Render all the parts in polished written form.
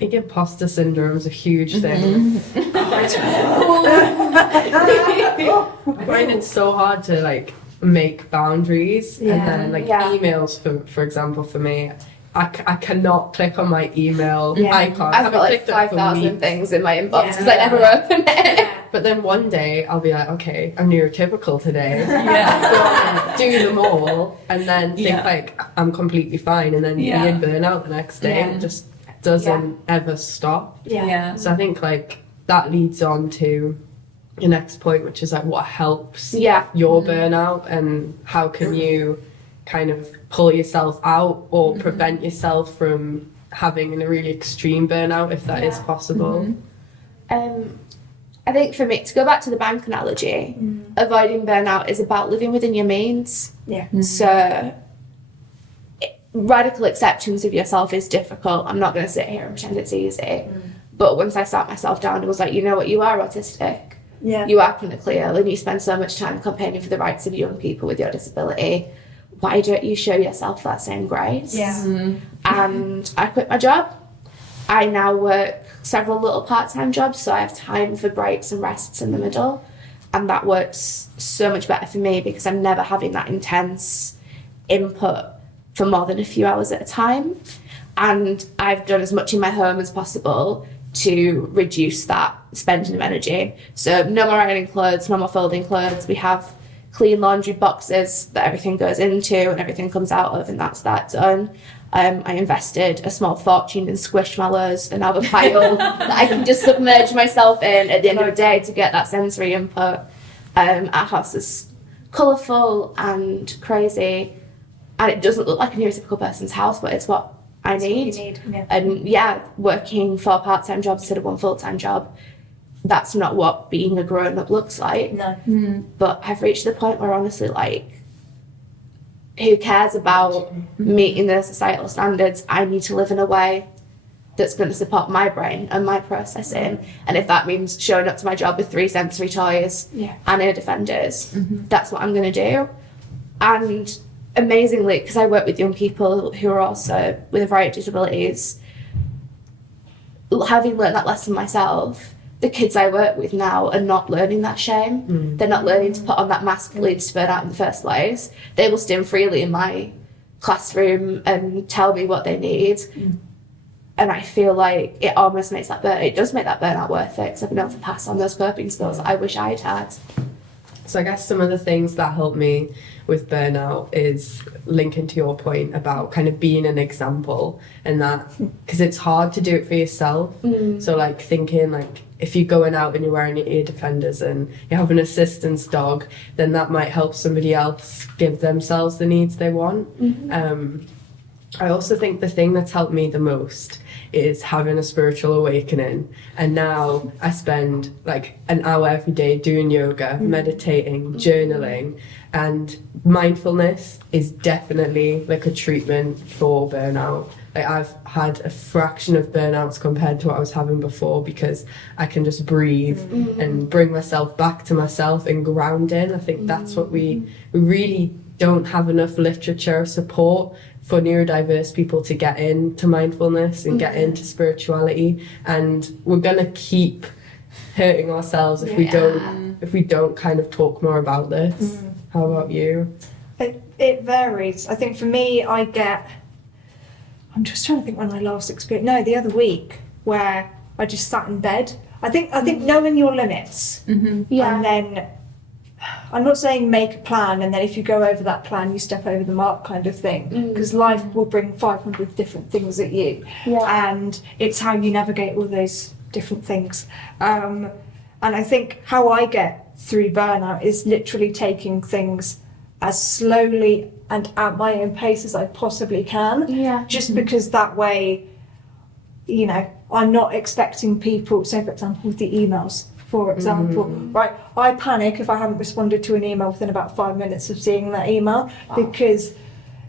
think imposter syndrome is a huge thing. I find it so hard to like make boundaries, and then like emails, for example, for me, I cannot click on my email icon. I've got like 5,000 things in my inbox because I never open it. But then one day I'll be like, okay, I'm neurotypical today. Do them all, and then think like I'm completely fine, and then be in burnout the next day. It just doesn't ever stop. So I think like that leads on to your next point, which is like what helps your burnout, and how can you kind of pull yourself out or prevent yourself from having a really extreme burnout, if that is possible. I think for me, to go back to the bank analogy, avoiding burnout is about living within your means. So radical acceptance of yourself is difficult. I'm not going to sit here and pretend it's easy. But once I sat myself down and was like, you know what, you are autistic. You are clinically ill, and you spend so much time campaigning for the rights of young people with your disability. Why don't you show yourself that same grace? And I quit my job. I now work several little part-time jobs, so I have time for breaks and rests in the middle, and that works so much better for me because I'm never having that intense input for more than a few hours at a time. And I've done as much in my home as possible to reduce that spending of energy. So no more ironing clothes, no more folding clothes. We have clean laundry boxes that everything goes into and everything comes out of, and that's that done. I invested a small fortune in squishmallows and have a pile that I can just submerge myself in at the end of the day to get that sensory input. Our house is colourful and crazy, and it doesn't look like a neurotypical person's house, but it's what I need. And working 4 part-time jobs instead of 1 full-time job, that's not what being a grown-up looks like. But I've reached the point where honestly, like, who cares about meeting the societal standards? I need to live in a way that's going to support my brain and my processing. And if that means showing up to my job with 3 sensory toys and ear defenders, that's what I'm going to do. And amazingly, because I work with young people who are also with a variety of disabilities, having learned that lesson myself, the kids I work with now are not learning that shame. They're not learning to put on that mask that leads to burnout in the first place. They will stand freely in my classroom and tell me what they need. And I feel like it almost makes it does make that burnout worth it, because I've been able to pass on those coping skills that I wish I'd had. So I guess some of the things that help me with burnout is linking to your point about kind of being an example, and that, because it's hard to do it for yourself. So like thinking like, if you're going out and you're wearing your ear defenders and you have an assistance dog, then that might help somebody else give themselves the needs they want. I also think the thing that's helped me the most is having a spiritual awakening. And now I spend like an hour every day doing yoga, meditating, journaling, and mindfulness is definitely like a treatment for burnout. Like I've had a fraction of burnouts compared to what I was having before, because I can just breathe and bring myself back to myself and ground in. I think that's what we really don't have enough literature or support for neurodiverse people to get into mindfulness and get into spirituality, and we're gonna keep hurting ourselves if we don't kind of talk more about this. How about you? It varies. I think for me, I'm just trying to think when my last experience. No, the other week, where I just sat in bed. I think knowing your limits, and then I'm not saying make a plan and then if you go over that plan you step over the mark kind of thing, because life will bring 500 different things at you, and it's how you navigate all those different things. And I think how I get through burnout is literally taking things as slowly and at my own pace as I possibly can, just because that way, you know, I'm not expecting people, say for example with the emails, for example, right, I panic if I haven't responded to an email within about 5 minutes of seeing that email, because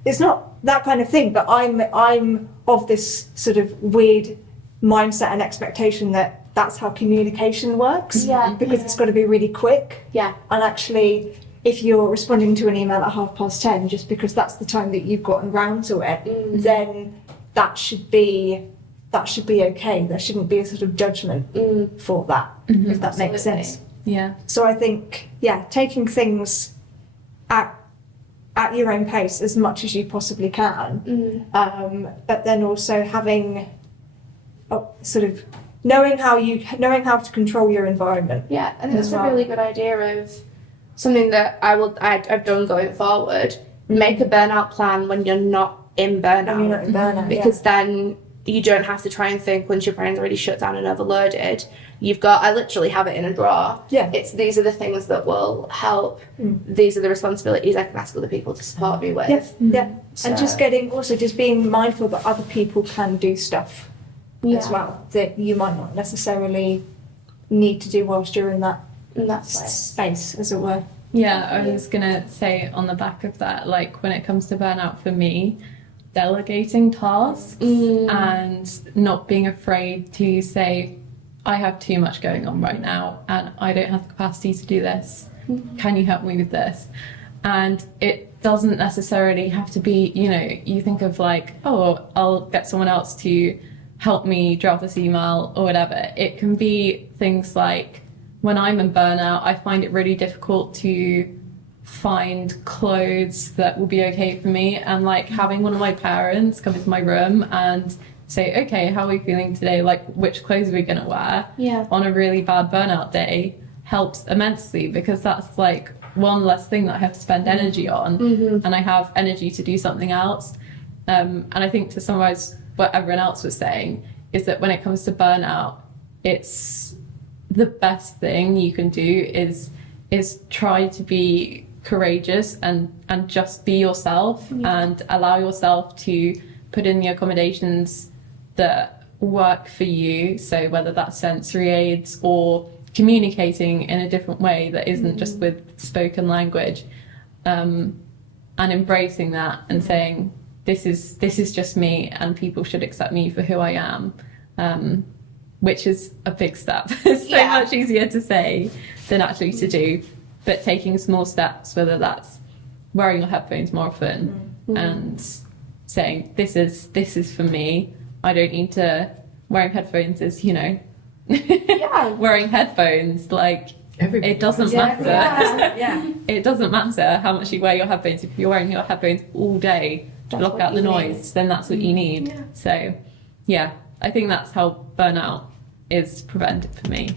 it's not that kind of thing, but I'm of this sort of weird mindset and expectation that that's how communication works, because it's got to be really quick, and actually if you're responding to an email at 10:30 just because that's the time that you've gotten round to it, then that should be that should be okay. There shouldn't be a sort of judgment for that, if that makes sense. Yeah. So I think, taking things at your own pace as much as you possibly can, but then also having sort of knowing how to control your environment. Yeah, and that's a really good idea of something that I've done going forward. Make a burnout plan when you're not in burnout. When you're not in burnout, because then you don't have to try and think once your brain's already shut down and overloaded. I literally have it in a drawer. Yeah. These are the things that will help. These are the responsibilities I can ask other people to support me with. Yeah. So, And just being mindful that other people can do stuff as well that you might not necessarily need to do whilst you're in that space, as it were. Yeah, I was gonna say on the back of that, like when it comes to burnout for me, delegating tasks and not being afraid to say, I have too much going on right now and I don't have the capacity to do this. Can you help me with this? And it doesn't necessarily have to be, you think of like, oh, I'll get someone else to help me draft this email or whatever. It can be things like when I'm in burnout, I find it really difficult to find clothes that will be okay for me, and like having one of my parents come into my room and say, okay, how are we feeling today? Like, which clothes are we going to wear on a really bad burnout day helps immensely, because that's like one less thing that I have to spend energy on, and I have energy to do something else. And I think to summarize what everyone else was saying is that when it comes to burnout, it's the best thing you can do is try to be courageous and just be yourself and allow yourself to put in the accommodations that work for you. So whether that's sensory aids or communicating in a different way that isn't just with spoken language, and embracing that and saying this is just me and people should accept me for who I am, which is a big step. It's so much easier to say than actually to do, but taking small steps, whether that's wearing your headphones more often and saying this is for me. I don't need to. Wearing headphones is wearing headphones, like it doesn't matter. It doesn't matter how much you wear your headphones. If you're wearing your headphones all day to block out the noise, then that's what you need. So I think that's how burnout is prevented for me.